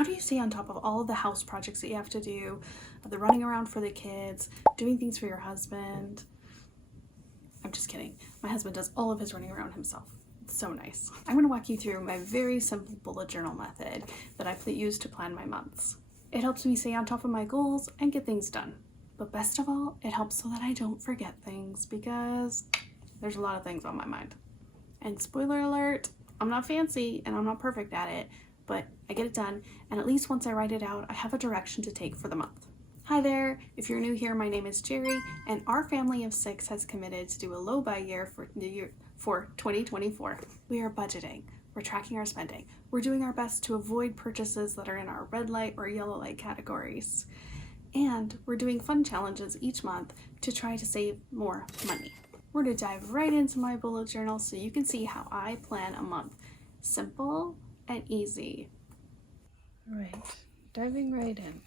how do you stay on top of all of the house projects that you have to do, the running around for the kids, doing things for your husband? I'm just kidding. My husband does all of his running around himself. It's so nice. I'm going to walk you through my very simple bullet journal method that I use to plan my months. It helps me stay on top of my goals and get things done. But best of all, it helps so that I don't forget things, because there's a lot of things on my mind. And spoiler alert, I'm not fancy and I'm not perfect at it, but I get it done, and at least once I write it out, I have a direction to take for the month. Hi there, if you're new here, my name is Jerry, and our family of 6 has committed to do a low-buy year for 2024. We are budgeting, we're tracking our spending, we're doing our best to avoid purchases that are in our red light or yellow light categories, and we're doing fun challenges each month to try to save more money. We're going to dive right into my bullet journal so you can see how I plan a month. Simple and easy. All right, diving right in.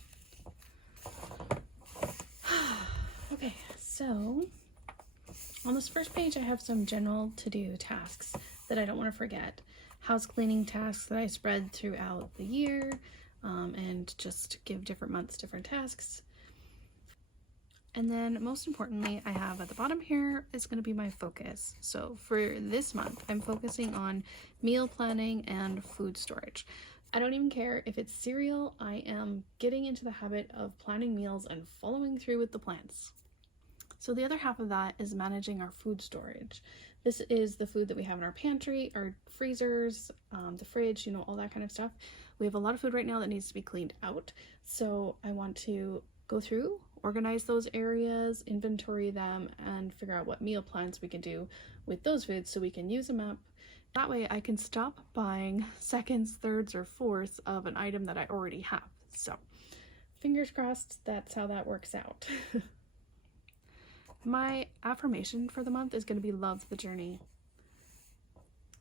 Okay, so on this first page I have some general to-do tasks that I don't want to forget. House cleaning tasks that I spread throughout the year, and just give different months different tasks. And then most importantly, I have at the bottom here is going to be my focus. So for this month, I'm focusing on meal planning and food storage. I don't even care if it's cereal. I am getting into the habit of planning meals and following through with the plans. So the other half of that is managing our food storage. This is the food that we have in our pantry, our freezers, the fridge, all that kind of stuff. We have a lot of food right now that needs to be cleaned out. So I want to go through, organize those areas, inventory them, and figure out what meal plans we can do with those foods so we can use them up. That way I can stop buying seconds, thirds, or fourths of an item that I already have. So fingers crossed that's how that works out. My affirmation for the month is going to be love the journey.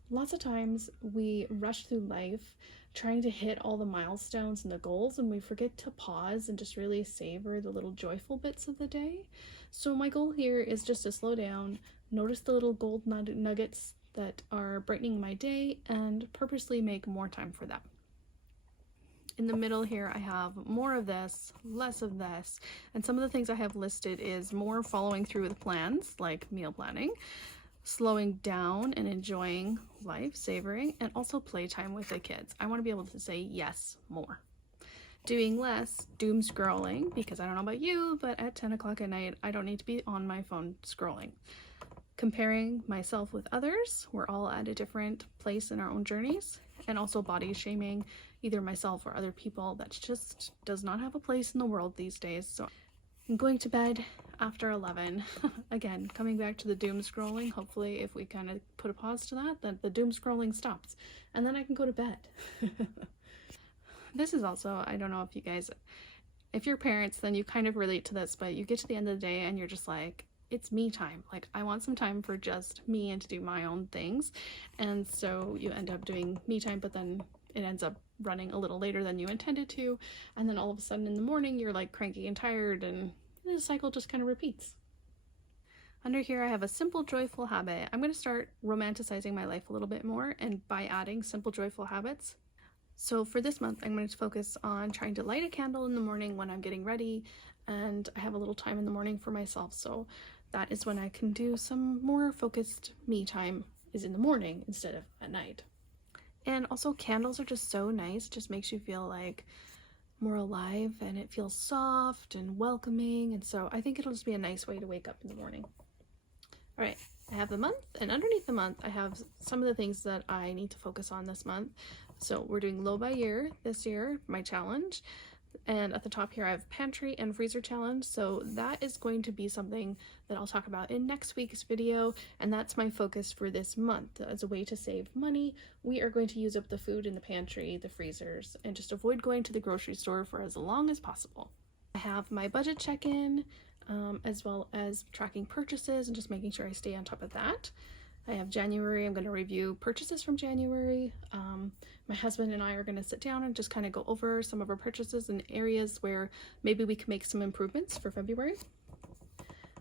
Lots of times we rush through life trying to hit all the milestones and the goals, and we forget to pause and just really savor the little joyful bits of the day. So my goal here is just to slow down, notice the little gold nuggets that are brightening my day, and purposely make more time for them. In the middle here I have more of this, less of this, and some of the things I have listed is more following through with plans like meal planning, slowing down and enjoying life, savoring, and also playtime with the kids. I want to be able to say yes more. Doing less doom scrolling, because I don't know about you, but at 10 o'clock at night I don't need to be on my phone scrolling. Comparing myself with others, we're all at a different place in our own journeys, and also body shaming either myself or other people. That just does not have a place in the world these days. So I'm going to bed after 11. Again, coming back to the doom scrolling. Hopefully if we kind of put a pause to that the doom scrolling stops, and then I can go to bed. This is also, I don't know if you guys, if you're parents, then you kind of relate to this, but you get to the end of the day and you're just like, it's me time. Like, I want some time for just me and to do my own things. And so you end up doing me time, but then it ends up running a little later than you intended to. And then all of a sudden in the morning, you're like cranky and tired, and the cycle just kind of repeats. Under here, I have a simple, joyful habit. I'm going to start romanticizing my life a little bit more, and by adding simple, joyful habits. So for this month, I'm going to focus on trying to light a candle in the morning when I'm getting ready, and I have a little time in the morning for myself. So that is when I can do some more focused me time, is in the morning instead of at night. And also candles are just so nice. It just makes you feel like more alive, and it feels soft and welcoming. And so I think it'll just be a nice way to wake up in the morning. All right, I have the month, and underneath the month, I have some of the things that I need to focus on this month. So we're doing low by year this year, my challenge. And at the top here I have pantry and freezer challenge, so that is going to be something that I'll talk about in next week's video, and that's my focus for this month. As a way to save money, we are going to use up the food in the pantry, the freezers, and just avoid going to the grocery store for as long as possible. I have my budget check-in, as well as tracking purchases and just making sure I stay on top of that. I have January. I'm going to review purchases from January. My husband and I are going to sit down and just kind of go over some of our purchases and areas where maybe we can make some improvements for February.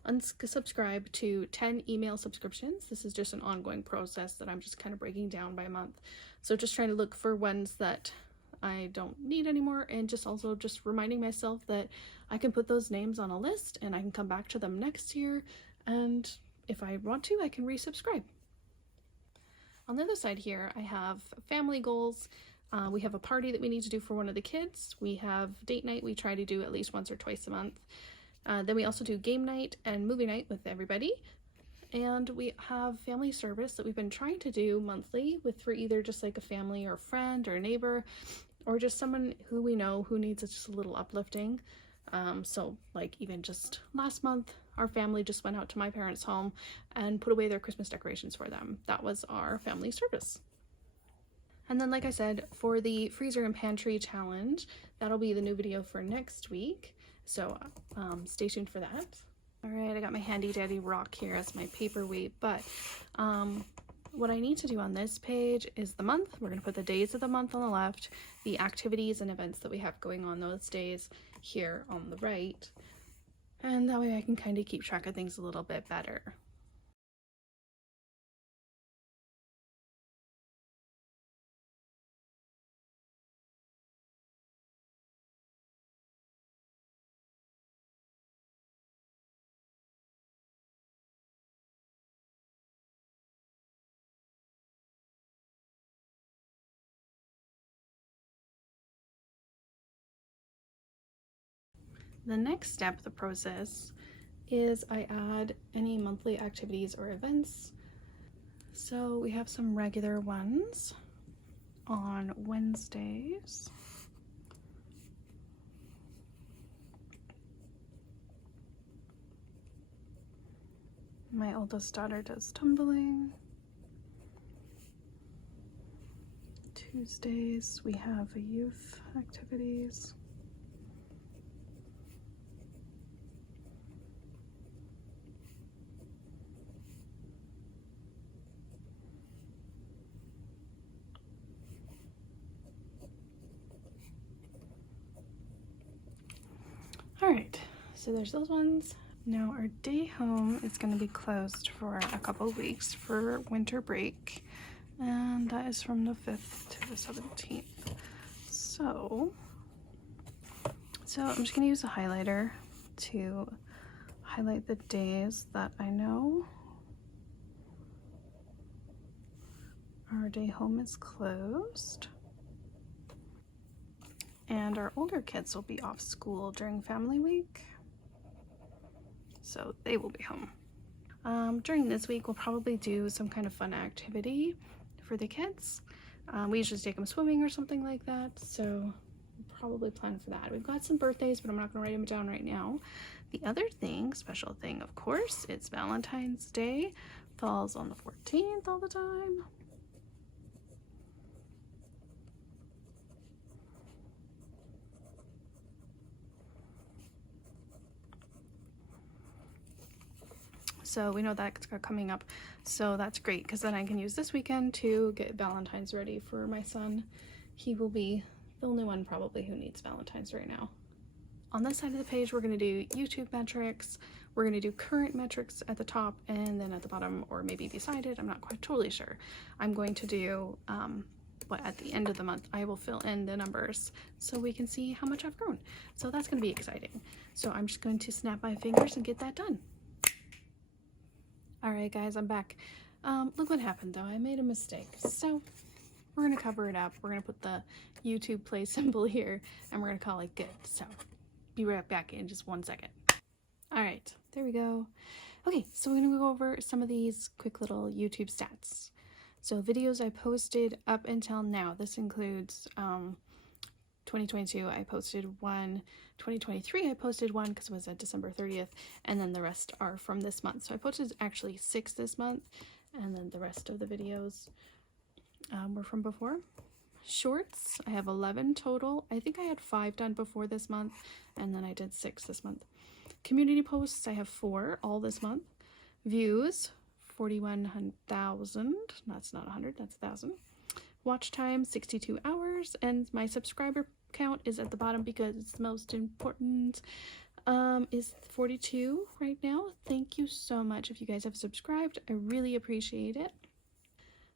Unsubscribe to 10 email subscriptions. This is just an ongoing process that I'm just kind of breaking down by month. So just trying to look for ones that I don't need anymore, and just also just reminding myself that I can put those names on a list and I can come back to them next year, and if I want to, I can resubscribe. On the other side here, I have family goals. We have a party that we need to do for one of the kids. We have date night we try to do at least once or twice a month. Then we also do game night and movie night with everybody. And we have family service that we've been trying to do monthly for either just like a family or a friend or a neighbor, or just someone who we know who needs just a little uplifting. So like even just last month, our family just went out to my parents' home and put away their Christmas decorations for them. That was our family service. And then, like I said, for the freezer and pantry challenge, that'll be the new video for next week. So stay tuned for that. All right, I got my handy dandy rock here as my paperweight, but what I need to do on this page is the month. We're gonna put the days of the month on the left, the activities and events that we have going on those days here on the right, and that way I can kind of keep track of things a little bit better. The next step of the process is I add any monthly activities or events. So we have some regular ones on Wednesdays. My oldest daughter does tumbling. Tuesdays we have a youth activities. Alright, so there's those ones. Now our day home is going to be closed for a couple of weeks for winter break, and that is from the 5th to the 17th. So I'm just going to use a highlighter to highlight the days that I know our day home is closed. And our older kids will be off school during family week, so they will be home. During this week, we'll probably do some kind of fun activity for the kids. We usually take them swimming or something like that, so we'll probably plan for that. We've got some birthdays, but I'm not going to write them down right now. The other thing, special thing, of course, it's Valentine's Day. Falls on the 14th all the time. So we know that's coming up, so that's great because then I can use this weekend to get Valentine's ready for my son. He will be the only one probably who needs Valentine's right now. On this side of the page, we're going to do YouTube metrics. We're going to do current metrics at the top, and then at the bottom, or maybe beside it, I'm not quite totally sure. I'm going to do what at the end of the month I will fill in the numbers so we can see how much I've grown. So that's going to be exciting. So I'm just going to snap my fingers and get that done. Alright guys, I'm back. Look what happened though, I made a mistake. So we're gonna cover it up. We're gonna put the YouTube play symbol here and we're gonna call it good. So be right back in just 1 second. Alright, there we go. Okay, so we're gonna go over some of these quick little YouTube stats. So videos I posted up until now. This includes 2022 I posted one, 2023 I posted one because it was at December 30th, and then the rest are from this month. So I posted actually 6 this month, and then the rest of the videos were from before. Shorts, I have 11 total. I think I had 5 done before this month, and then I did 6 this month. Community posts, I have 4 all this month. Views, 41,000. That's not 100, that's 1,000. Watch time, 62 hours, and my subscriber count is at the bottom because it's the most important. Is 42 right now. Thank you so much if you guys have subscribed. I really appreciate it.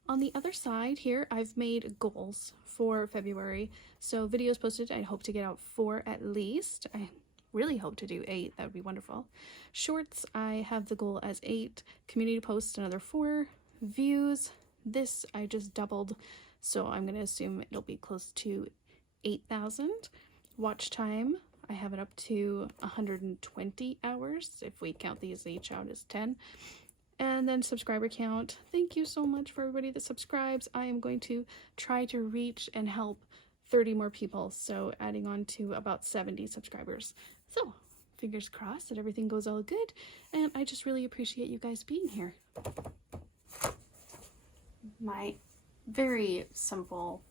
On the other side here, I've made goals for February. So videos posted, I hope to get out 4 at least. I really hope to do 8. That would be wonderful. Shorts, I have the goal as 8. Community posts, another 4. Views, this I just doubled, so I'm going to assume it'll be close to 8,000. Watch time, I have it up to 120 hours, if we count these each out as 10. And then subscriber count, thank you so much for everybody that subscribes. I am going to try to reach and help 30 more people, so adding on to about 70 subscribers. So fingers crossed that everything goes all good, and I just really appreciate you guys being here. My very simple,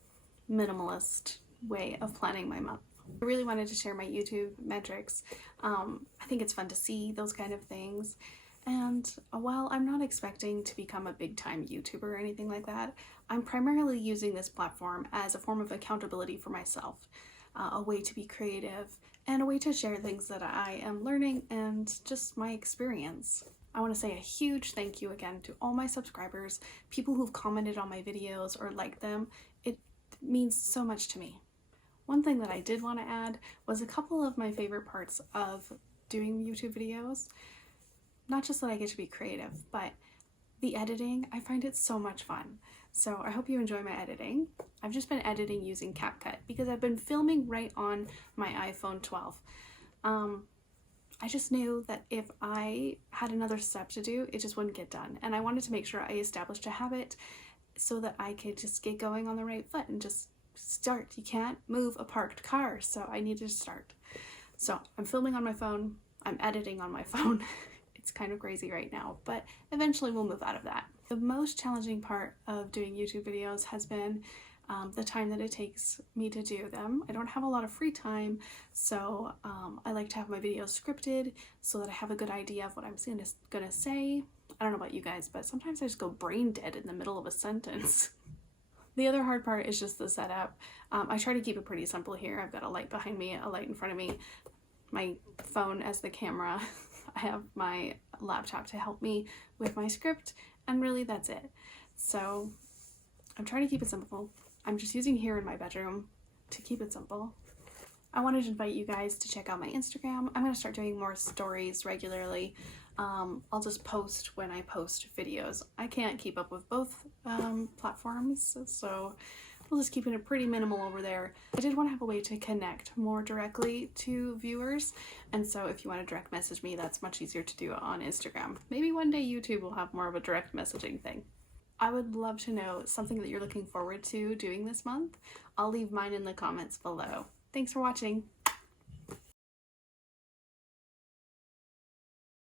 minimalist way of planning my month. I really wanted to share my YouTube metrics. I think it's fun to see those kind of things. And while I'm not expecting to become a big-time YouTuber or anything like that, I'm primarily using this platform as a form of accountability for myself, a way to be creative, and a way to share things that I am learning and just my experience. I want to say a huge thank you again to all my subscribers, people who've commented on my videos or liked them. It means so much to me. One thing that I did want to add was a couple of my favorite parts of doing YouTube videos. Not just that I get to be creative, but the editing, I find it so much fun. So I hope you enjoy my editing. I've just been editing using CapCut because I've been filming right on my iPhone 12. I just knew that if I had another step to do, it just wouldn't get done. And I wanted to make sure I established a habit so that I could just get going on the right foot and just start. You can't move a parked car, so I needed to start. So I'm filming on my phone, I'm editing on my phone. It's kind of crazy right now, but eventually we'll move out of that. The most challenging part of doing YouTube videos has been the time that it takes me to do them. I don't have a lot of free time, so I like to have my videos scripted so that I have a good idea of what I'm gonna say. I don't know about you guys, but sometimes I just go brain dead in the middle of a sentence. The other hard part is just the setup. I try to keep it pretty simple here. I've got a light behind me, a light in front of me, my phone as the camera. I have my laptop to help me with my script, and really that's it. So I'm trying to keep it simple. I'm just using here in my bedroom to keep it simple. I wanted to invite you guys to check out my Instagram. I'm going to start doing more stories regularly. I'll just post when I post videos. I can't keep up with both platforms, so we'll just keep it pretty minimal over there. I did want to have a way to connect more directly to viewers, and so if you want to direct message me, that's much easier to do on Instagram. Maybe one day YouTube will have more of a direct messaging thing. I would love to know something that you're looking forward to doing this month. I'll leave mine in the comments below. Thanks for watching.